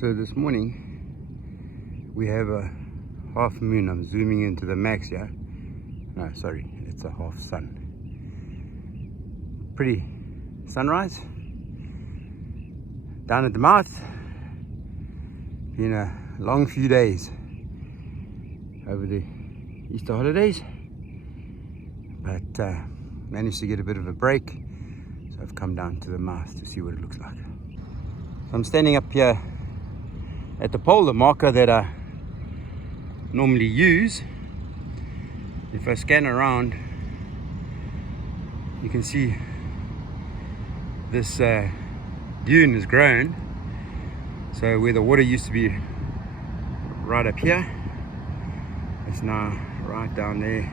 So this morning we have a half moon. I'm zooming into the max here. No, sorry, it's a half sun. Pretty sunrise down at the mouth. Been a long few days over the Easter holidays, but managed to get a bit of a break, so I've come down to the mouth to see what it looks like. So I'm standing up here at the pole, the marker that I normally use. If I scan around, you can see this dune has grown. So where the water used to be right up here, it's now right down there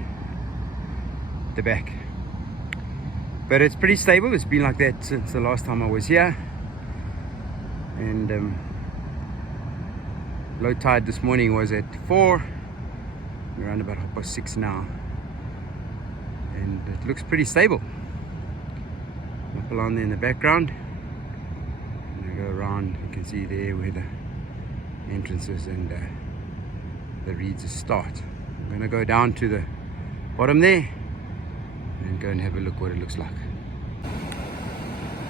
at the back. But it's pretty stable. It's been like that since the last time I was here. And low tide this morning was at 4. We're around about 6:30 now, and it looks pretty stable. Up along there in the background, and I go around, you can see there where the entrances and the reeds start. I'm going to go down to the bottom there and go and have a look what it looks like.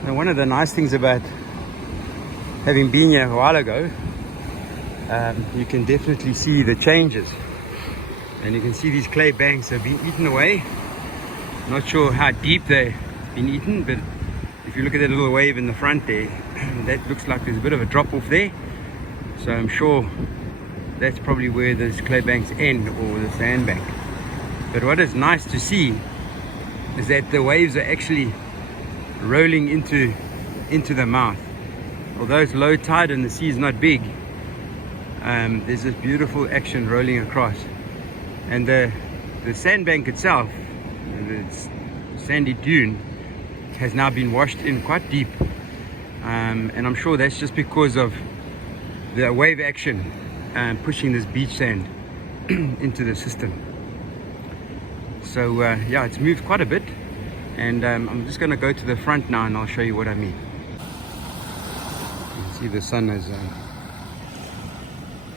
Now, one of the nice things about having been here a while ago, you can definitely see the changes, and you can see these clay banks have been eaten away. Not sure how deep they've been eaten, but if you look at that little wave in the front there, that looks like there's a bit of a drop off there. So I'm sure that's probably where those clay banks end, or the sand bank. But what is nice to see is that the waves are actually rolling into the mouth. Although it's low tide and the sea is not big, there's this beautiful action rolling across. And the sandbank itself, the sandy dune, has now been washed in quite deep. And I'm sure that's just because of the wave action pushing this beach sand into the system. So yeah, it's moved quite a bit. And I'm just going to go to the front now and I'll show you what I mean. You can see the sun is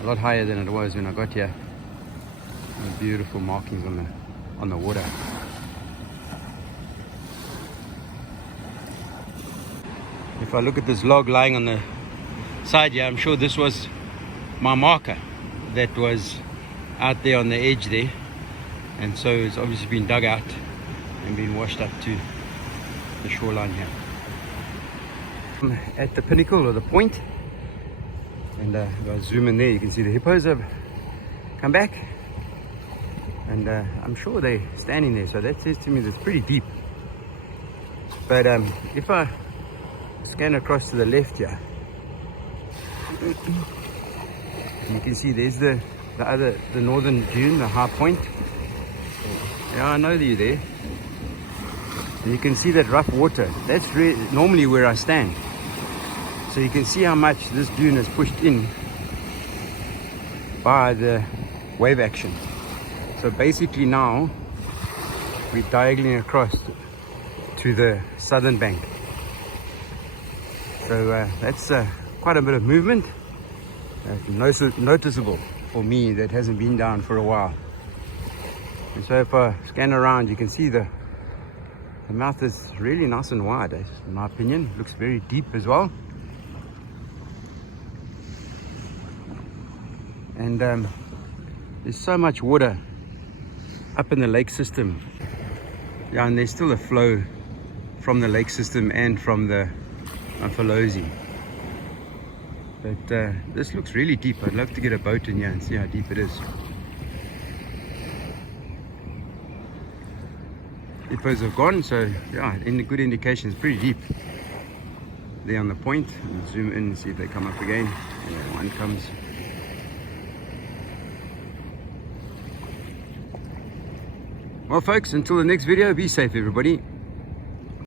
a lot higher than it was when I got here. And beautiful markings on the water. If I look at this log lying on the side here, I'm sure this was my marker that was out there on the edge there, and so it's obviously been dug out and been washed up to the shoreline here. I'm at the pinnacle or the point, and if I zoom in there, you can see the hippos have come back, and I'm sure they're standing there, so that says to me that it's pretty deep. But if I scan across to the left here, you can see there's the northern dune, the high point. Yeah, I know you're there. And you can see that rough water. That's normally where I stand. So you can see how much this dune is pushed in by the wave action. So basically now we're diagonally across to the southern bank. So that's quite a bit of movement. Noticeable for me that hasn't been down for a while. And so if I scan around, you can see the mouth is really nice and wide, in my opinion. Looks very deep as well. And there's so much water up in the lake system. Yeah, and there's still a flow from the lake system and from the Amphalosi. But this looks really deep. I'd love to get a boat in here and see how deep it is. Hippos have gone, so yeah, good indication. It's pretty deep there on the point. I'll zoom in and see if they come up again. Yeah, one comes. Well folks, until the next video, be safe everybody.